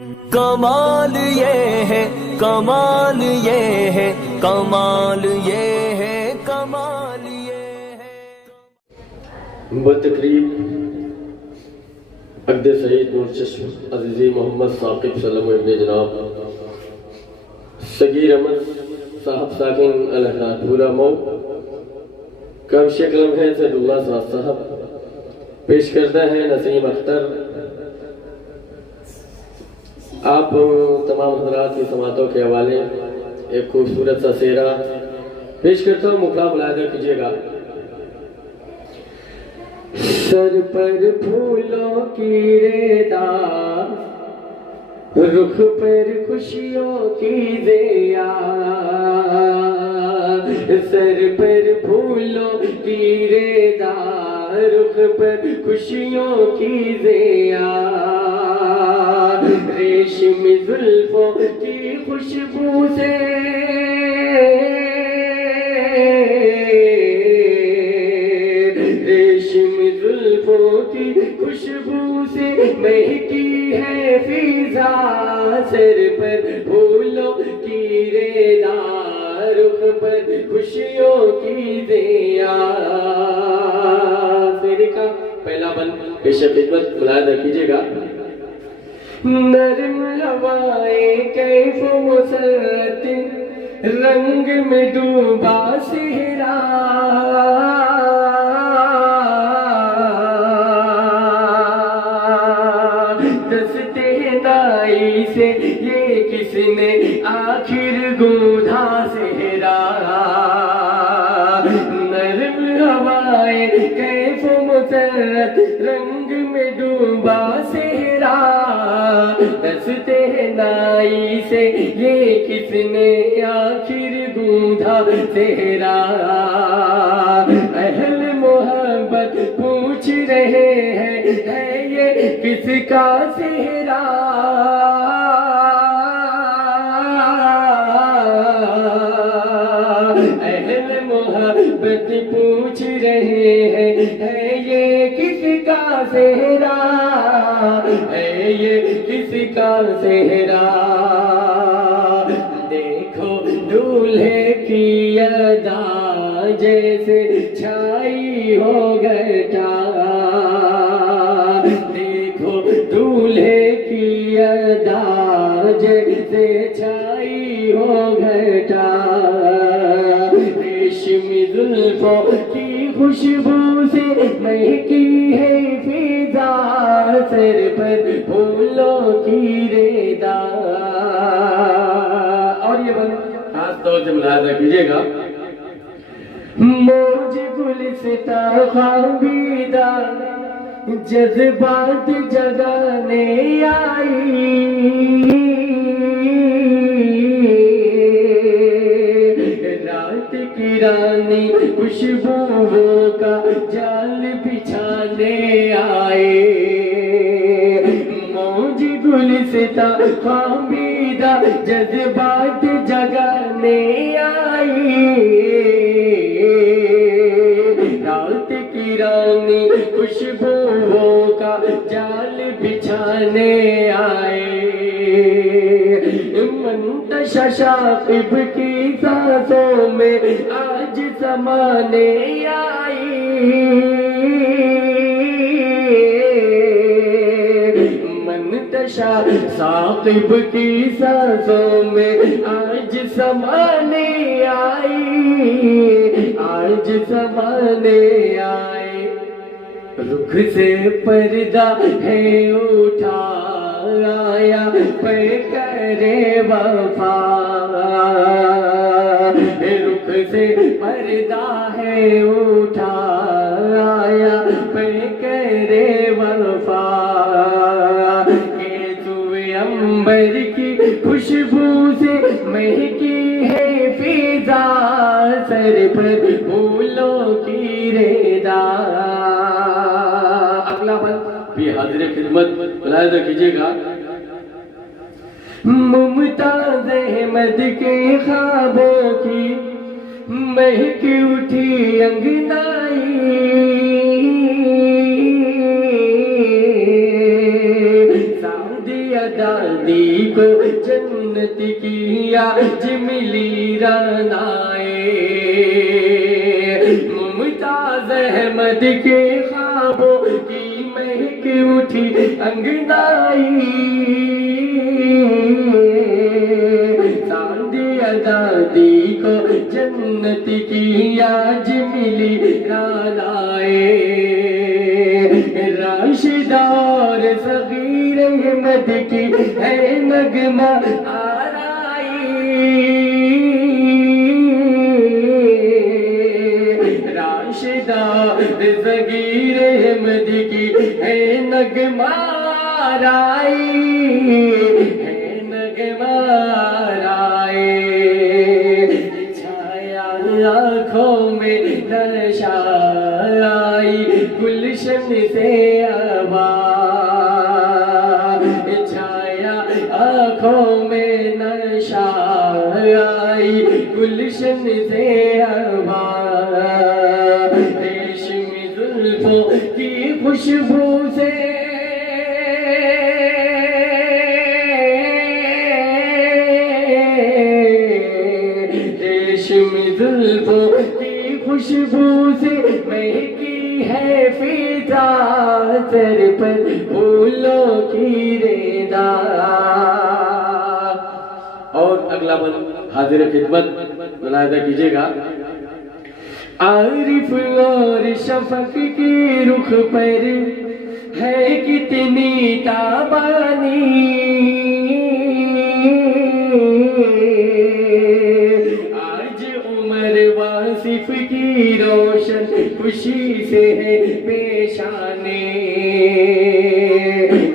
कमाल ये है, कमाल ये है, कमाल ये है, कमाल ये है। बतकरीब अब्द सईद मुर्शद अजीज़ी मोहम्मद साकिब सल्लम इब्ने जनाब सगीर अहमद साहब साकिन अलहरातपुरा मऊ कम शक्ल है सैदुल्लाह साहब पेश करता है नसीम अख्तर। आप तमाम हजरात की समातों के हवाले एक खूबसूरत सा सेरा पेश करता हूँ, मुकाबला मुलाहिदा कीजिएगा। सर पर फूलों की रेदा, रुख पर खुशियों की ज़िया, सर पर फूलों की रेदा, रुख पर खुशियों की ज़िया, रेशमी जुल्फों की खुशबू से की खुशबू से महकी है फिजा, सर पर फूलों की रेदा, रुख पर खुशियों की ज़िया। शेर का पहला बंद पेश खिदमत मुलाहिदा कीजिएगा। नरम हवाएं कैफ मुसरत, रंग में डूबा सेहरा, से ये किसने आखिर गूंधा सेहरा, नरम हवाएं कैफ मुसरत, रंग में डूबा सेहरा, दस्ते नाई से ये किसने आखिर गूंधा सेहरा। अहल मोहब्बत पूछ रहे हैं, है ये किसका सेहरा, अहल मोहब्बत पूछ रहे हैं, है ये किसका सेहरा, है ये किसका सेहरा। देखो दूल्हे की अदा, जैसे छाई हो घटा, देखो दूल्हे की अदा, जैसे छाई हो घटा, रेशमी जुल्फों की खुशबू से महकी है फिजा, सर पर फूलों की रेदा। और ये बंद खास तौर से मुलाहिदा कीजिएगा। मौज गुलिस्ता ख्वाबीदा, जज्बात जगाने आई, रात की रानी खुशबुओं का जाल बिछाने आए, मौज गुलिस्ता ख्वाबीदा, जज्बात जगाने आई, रात की रानी खुशबुओं का जाल बिछाने आए, मुंतशा शाकिब की सांसों में आज समाने आई, मुंतशा शाकिब की सांसों में आज समाने आई, आज समाने आए। रुख से पर्दा है उठा, आया पे करे वफा, रुख से पर्दा है उठा, आया पे करे वफा, के तुए अंबर की खुशबू से महकी है फिजा, सर पर फूलों की रेदा। अगला बंद भी हाजिर खिदमत मुलाहिदा कीजिएगा। मुमताज अहमद के ख्वाबों की महक उठी अंगनाई, सादिया दाद दादी को जन्नत की आज मिली रानाए। मुमताज अहमद के ख्वाबों की महक उठी अंगनाई। सादिया दादी को जन्नत की आज मिली रानाए। राशिदा और सगीर अहमद की है नगमा आराई। राशिदा सगीर अहमद की है नगमा आराई, है नगमा आराई। छाया आँखों में नशा आई गुलशन से आवा। छाया आँखों में नशा आई गुलशन से आवा। रेशमी जुल्फों की खुशबू से रेशमी जुल्फों की खुशबू से महकी है फिजा सर पर फूलों की रेदा। और अगला बन हाजिर खिदमत मुलाहिजा कीजिएगा। आरिफ और शफक के रुख पर है कितनी ताबानी। आज उमर वासिफ की रोशन खुशी से है पेशाने।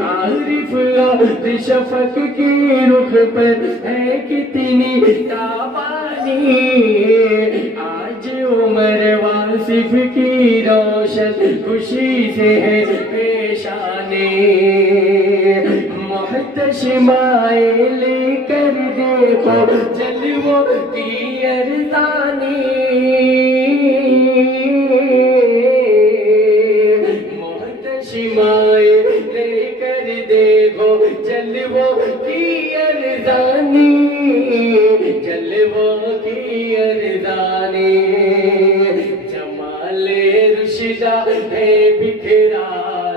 आरिफ और शफक के रुख पर है कितनी ताबानी। आज उमर वासिफ की रोशन खुशी से है पेशाने। मोहतशिमाए लेकर देखो जलवों की अरदानी। मोहतशिमाए लेकर देखो जलवों की अरदानी, जलवों की अरदानी। जमाले रुशिदा है बिखरा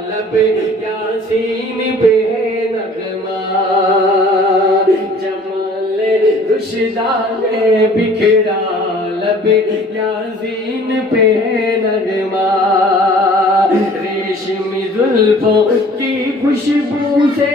लब यासीन पे है नगमा। जमाले रुशिदा है बिखरा लब यासीन पे है नगमा। रेशमी जुल्फों की खुशबू से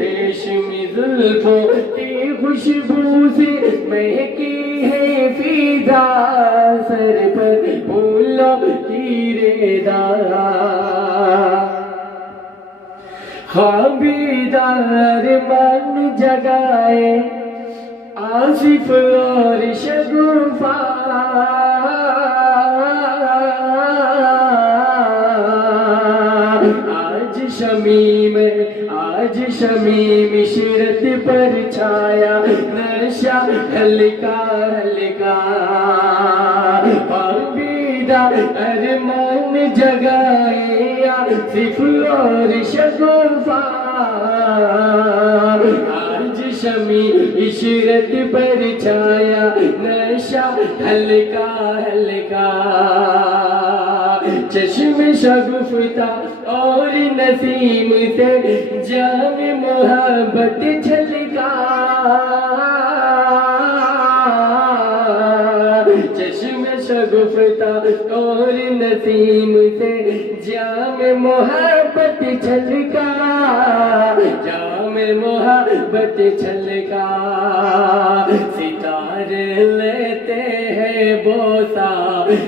रेशमी जुल्फों की खुशबू से महकी है फिजा सर पर फूलों की रेदा। ख्वाबीदार मन जगाए आसिफ और शगुफा। आज शमीम इशरत पर छाया नशा हल्का हल्का। ख्वाबीदा अरमान जगाए आसिफ और शगुफा। आज शमी इशरत पर छाया नशा हल्का हल्का। चश्म शगुफ्ता और नसीम से जान मोहब्बत छलका। चश्म शगुफ्ता और नसीम से जाम मोहब्बत छलका, जाम मोहब्बत छलका। सितारे लेते हैं बोसा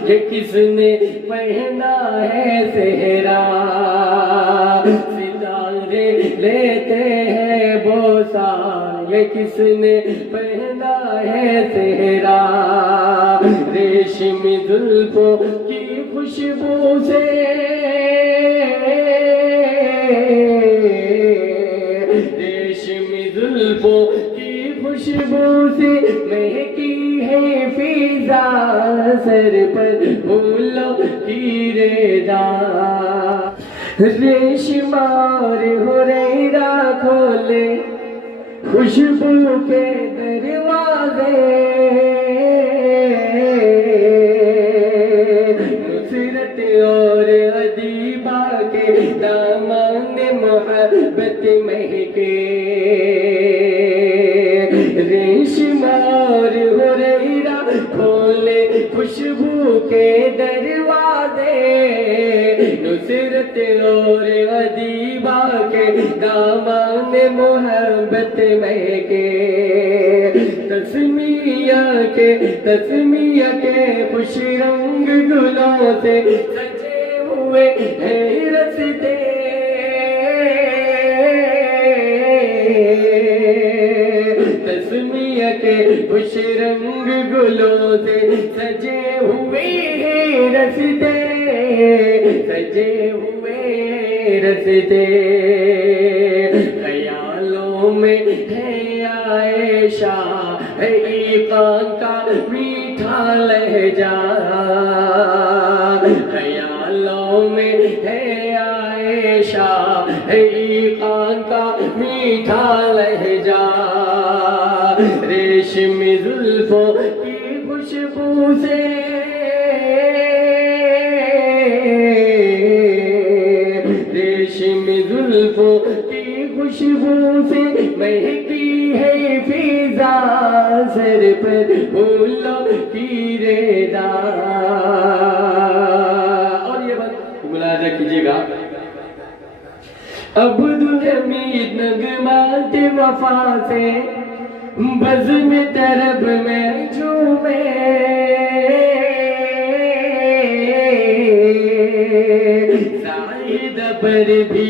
ये किसने पहना है सेहरा। सितारे लेते हैं बोसा ये किसने पहना है सेहरा। रेशमी जुल्फों की खुशबू से रेशमी जुल्फों की खुशबू से महकी है फिजा सर पर फूलों की रेदा। रेशमार हो रेरा खोले खुशबू के दरवाजे, नुसरत और अदीबा के दामन मोहब्बत महके। रेशमार हो रेरा खोले खुशबू के दरवाजे, नुसरत और अदीबा के दामन मोहब्बत महके। तस्मिया के खुश रंग गुलों से सजे हुए हैं रस्ते, तस्मिया के खुश रंग गुलों से सजे हुए हैं रस्ते, सजे हुए रस्ते। ख्यालों में है आयशा है ईकान का मीठा लहजा, ख्यालों में है आयशा है ईकान का मीठा लहजा। रेशमी जुल्फों की खुशबू से, रेशमी जुल्फों की खुशबू से महकी है फिजा, सर पर फूलों की रेदा। और ये बात मुलाजा कीजिएगा। अब्दुल हमीद नगमात वफा से बज़्म तरब में झूमे, साहिदा पर भी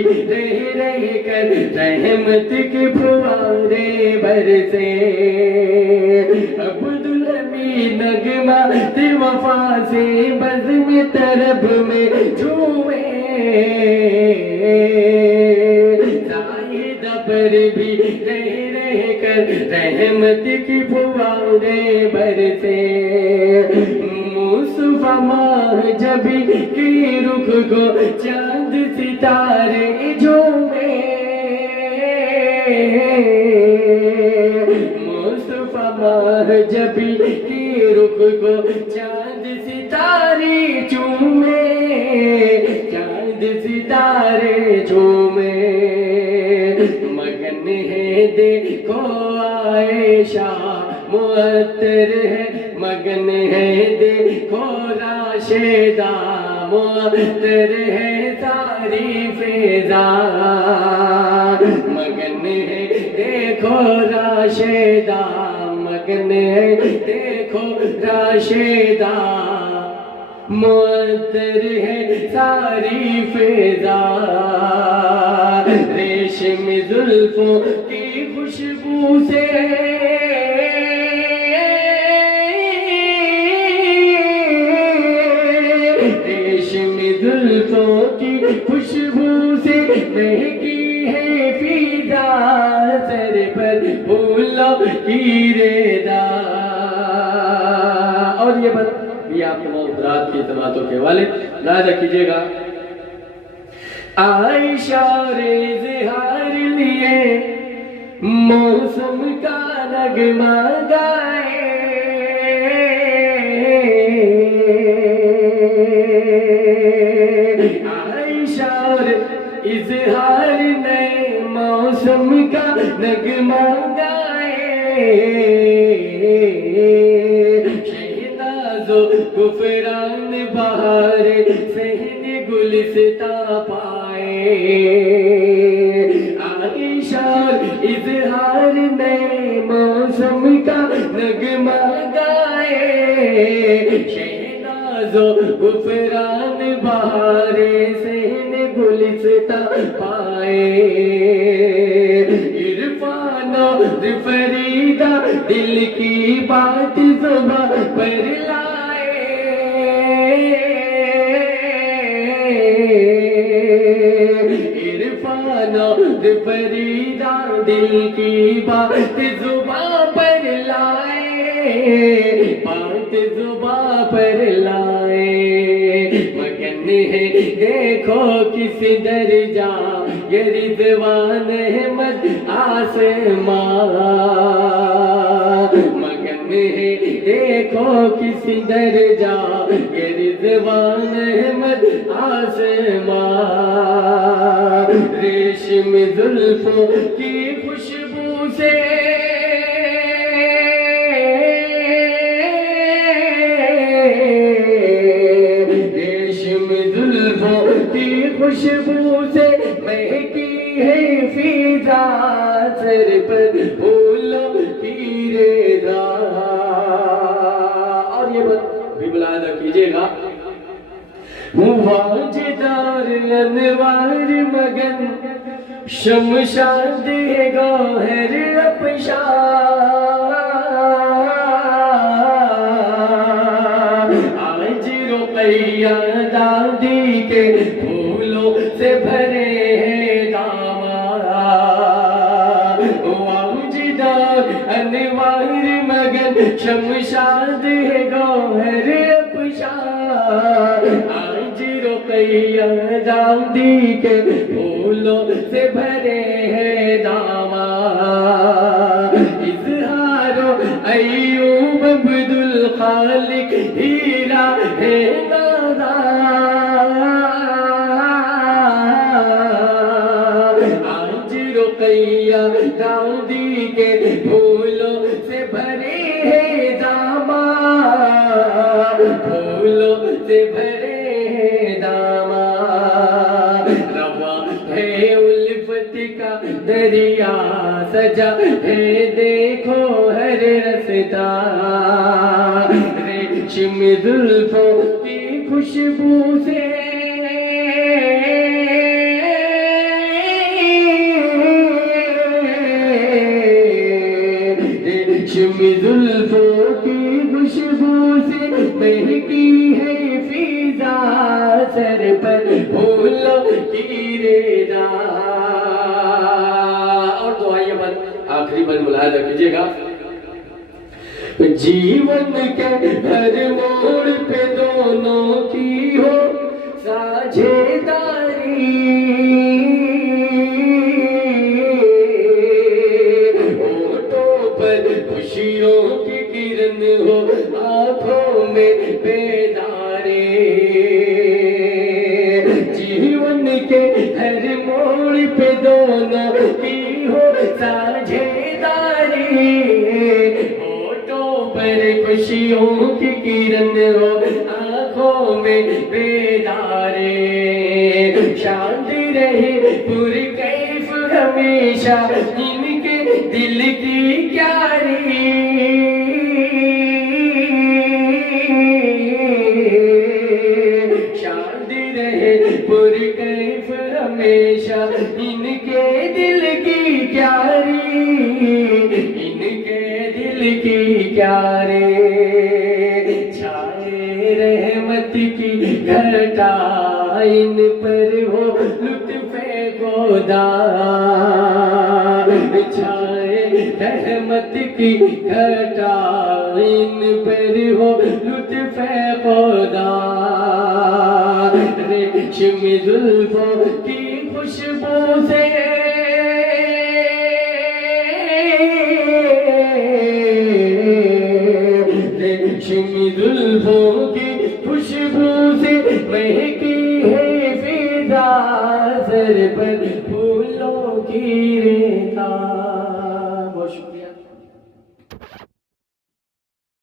रह कर रहमत के फुवारे बरसे। अब्दुल हमीद नगमात वफा से बज़्म तरब में झूमे, साहिदा पर भी रह कर रहमत की फुवारे बरसे। मुस्तफा माह जब की रुख को चांद सितारे झूमे, मुस्तफा माह जब की रुख को चांद सितारे झूमे, चांद सितारे झूमे। मगन है देखो आयशा मुअत्तर है, मगन है देखो राशिदा मुअत्तर है सारी फिजा। मगन है देखो राशिदा, मगन है देखो राशिदा मुअत्तर है सारी फिजा। रेशमी जुल्फों की खुशबू से, रेशमी जुल्फों की खुशबू से महकी है फिजा, सर पर फूलों की रेदा। और ये बात भी आप तमाम रात की समातों के वाले याद कीजिएगा। आयशा रे ज़िहार लिए मौसम का नगमा गाए, आयशा रे इज़हार नए मौसम का नगमा गाए। शहनाज़ो गुफरान बहार सहन गुलिस्ता पाए, आयशा इज़हार नए मौसम का नगमा गाए। शहनाज़ो गुफरान बहार सहन गुलिस्ता पाए। इरफानो फरीदा दिल की बात ज़ुबान पर लाए, इरफानो फरीदा दिल की बात ज़ुबान पर लाए, बात ज़ुबान पर लाए। मगन है देखो किस दर्जा ये रिज़वान अहमद आसमां, मगन है देखो किस दर्जा ये रिज़वान अहमद आसमां, रेशम जुल्फों की खुशबू से खुशबू से महकी है फिजा, सर पर फूलों की रेदा। और ये भी मुलाहिजा कीजिएगा, वाजदार अनवार मगन शमशाद गौहर अपशा, आज रुकैया दादी के फूलों से भरे हैं दामाद, वाजदार अनवार मगन शमशाद है गौहर अपशा, आज रुकैया दादी के फूलों से भरे हैं दामाद, इज़हारो अय्यूब अब्दुल खालिक हीरा है नादा, आज रुकैया दादी के फूलों से भरे हैं दामाद, फूलों से भरे हैं दामाद, रवा है उल्फत का दरिया सजा है देखो हर रस्ता, रेशम जुल्फों की खुशबू से रेशम जुल्फों की खुशबू से महकी है फिजा, सर पर फूलों की रेदा। और तो आइए बंद आखिरी बंद मुलाहिजा कीजिएगा, जीवन के हर मोड़ पे दोनों की हो साझेदारी, होठों पर खुशियों की किरण हो आंखों में बेदारी, जीवन के हर मोड़ पे दोनों की हो साझेदारी, खुशियों की किरण हो आंखों में बेदारे, शांत रहे पुरकैफ हमेशा इनके दिल की क्यारी, शांत रहे पुरकैफ हमेशा इनके दिल की क्यारी, इनके दिल की क्यारी, छाए रहमत की घटा इन पर हो लुत्फ़े खुदा, छाए रहमत की घटा इन पर हो लुत्फ़े खुदा, रेशम जुल्फों की खुशबू से रेशम जुल्फों की खुशबू से महकी है फिजा, सर पर फूलों की रेता।